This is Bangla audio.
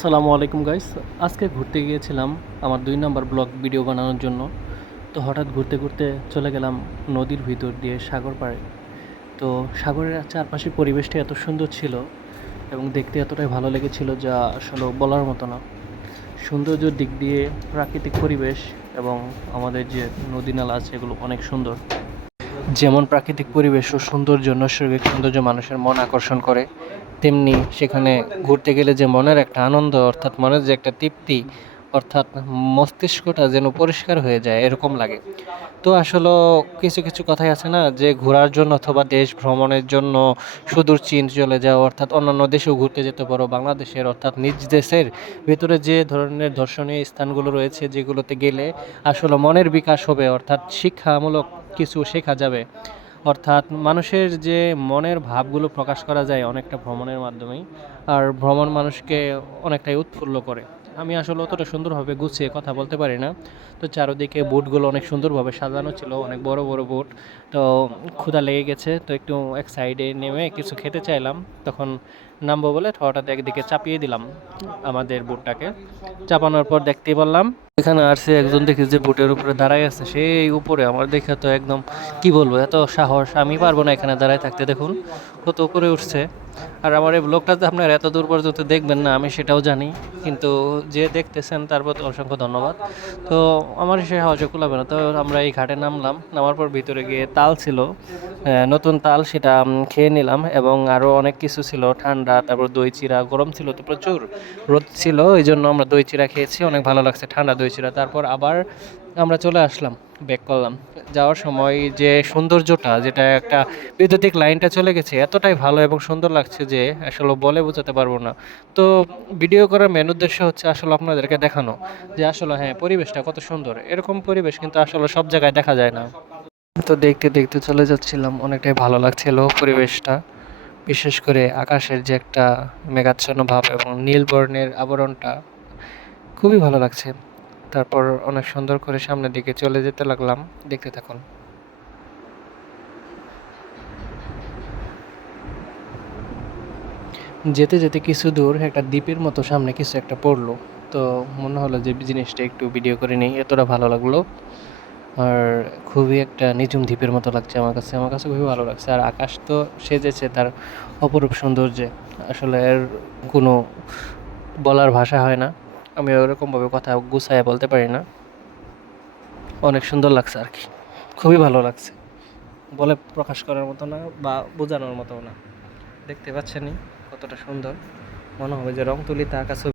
আসসালামু আলাইকুম গাইস। আজকে ঘুরতে গিয়েছিলাম আমার ২ নাম্বার ব্লগ ভিডিও বানানোর জন্য। তো হঠাৎ ঘুরতে, ঘুরতে চলে গেলাম নদীর ভিতর দিয়ে সাগর পাড়ে। তো সাগরের চারপাশের পরিবেশটা এত সুন্দর ছিল এবং দেখতে এতটাই ভালো লেগেছিল যা আসলে বলার মতো না। সৌন্দর্যের দিক দিয়ে প্রাকৃতিক পরিবেশ এবং আমাদের যে নদী-নালা আছে এগুলো অনেক সুন্দর। যেমন প্রাকৃতিক পরিবেশ ও সৌন্দর্য, নৈসর্গিক সৌন্দর্য মানুষের মন আকর্ষণ করে, তেমনি সেখানে ঘুরতে গেলে যে মনের একটা আনন্দ অর্থাৎ মনের যে একটা তৃপ্তি অর্থাৎ মস্তিষ্কটা যেন পরিষ্কার হয়ে যায় এরকম লাগে। তো আসলেও কিছু, কিছু কথাই আছে না যে ঘোরার জন্য অথবা দেশ ভ্রমণের জন্য সুদূর চীন চলে যাওয়া অর্থাৎ অন্যান্য দেশেও ঘুরতে যেতে পারো। বাংলাদেশের অর্থাৎ নিজ দেশের ভেতরে যে ধরনের দর্শনীয় স্থানগুলো রয়েছে যেগুলোতে গেলে আসলে মনের বিকাশ হবে অর্থাৎ শিক্ষামূলক কিছু শেখা যাবে। অর্থাৎ মানুষের যে মনের ভাবগুলো প্রকাশ করা যায় অনেকটা ভ্রমণের মাধ্যমেই। আর ভ্রমণ মানুষকে অনেকটাই উৎফুল্ল করে। আমি আসলে অতটা সুন্দরভাবে গুছিয়ে কথা বলতে পারি না। তো চারদিকে বোটগুলো অনেক সুন্দরভাবে সাজানো ছিল, অনেক বড়, বড় বোট। তো ক্ষুধা লেগে গেছে, তো একটু এক সাইডে নেমে কিছু খেতে চাইলাম। তখন নামবো বলে হঠাৎ একদিকে চাপিয়ে দিলাম আমাদের বোটটাকে। চাপানোর পর দেখতেই পারলাম এখানে আসছে একজন, দেখি যে বোটের উপরে দাঁড়ায় আছে সেই উপরে। আমার দেখে তো একদম কি বলবো, এত সাহস, আমি পারবো না এখানে দাঁড়ায় থাকতে। দেখুন কত উপরে উঠছে। আর আমার এই ব্লগটাতে আপনারা এত দূর পর্যন্ত দেখবেন না আমি সেটাও জানি, কিন্তু যে দেখতেছেন তার প্রতি অসংখ্য ধন্যবাদ। তো আমার সে সাহসে কুলাবে না, তো আমরা এই ঘাটে নামলাম। নামার পর ভিতরে গিয়ে তাল ছিল, নতুন তাল, সেটা খেয়ে নিলাম এবং আরও অনেক কিছু ছিল ঠান্ডা, তারপর দই চিড়া। গরম ছিল তো প্রচুর, রোদ ছিল, এই জন্য আমরা দই চিড়া খেয়েছি, অনেক ভালো লাগছে ঠান্ডা দই চিড়া। তারপর আবার আমরা চলে আসলাম, ব্যাক করলাম। যাওয়ার সময় যে সৌন্দর্যটা, যেটা একটা বৈদ্যুতিক লাইনটা চলে গেছে, এতটাই ভালো এবং সুন্দর লাগছে যে আসলে বলে বোঝাতে পারবো না। তো ভিডিও করার মেন উদ্দেশ্য হচ্ছে আসলে আপনাদেরকে দেখানো যে আসলে হ্যাঁ, পরিবেশটা কত সুন্দর। এরকম পরিবেশ কিন্তু আসলে সব জায়গায় দেখা যায় না। তো দেখতে দেখতে চলে যাচ্ছিলাম, অনেকটাই ভালো লাগছিল পরিবেশটা। বিশেষ করে আকাশের যে একটা মেঘাচ্ছন্ন ভাব এবং নীল বর্ণের আবরণটা খুবই ভালো লাগছে। তারপর অনেক সুন্দর করে সামনের দিকে চলে যেতে লাগলাম। দেখতে থাকুন। যেতে যেতে কিছু দূর একটা দ্বীপের মতো সামনে কিছু একটা পড়লো। তো মনে হলো যে জিনিসটা একটু ভিডিও করে নিই, এতটা ভালো লাগলো। আর খুবই একটা নিঝুম দ্বীপের মতো লাগছে আমার কাছে খুবই ভালো লাগছে। আর আকাশ তো সেজেছে তার অপরূপ সৌন্দর্যে, আসলে এর কোনো বলার ভাষা হয় না। আমি ওরকমভাবে কথা গুছাইয়া বলতে পারি না। অনেক সুন্দর লাগছে আর কি, খুবই ভালো লাগছে, বলে প্রকাশ করার মতো না বা বোঝানোর মতো না। দেখতে পাচ্ছেনই কতটা সুন্দর, মনে হবে যে রং তুলিতে আঁকা ছবি।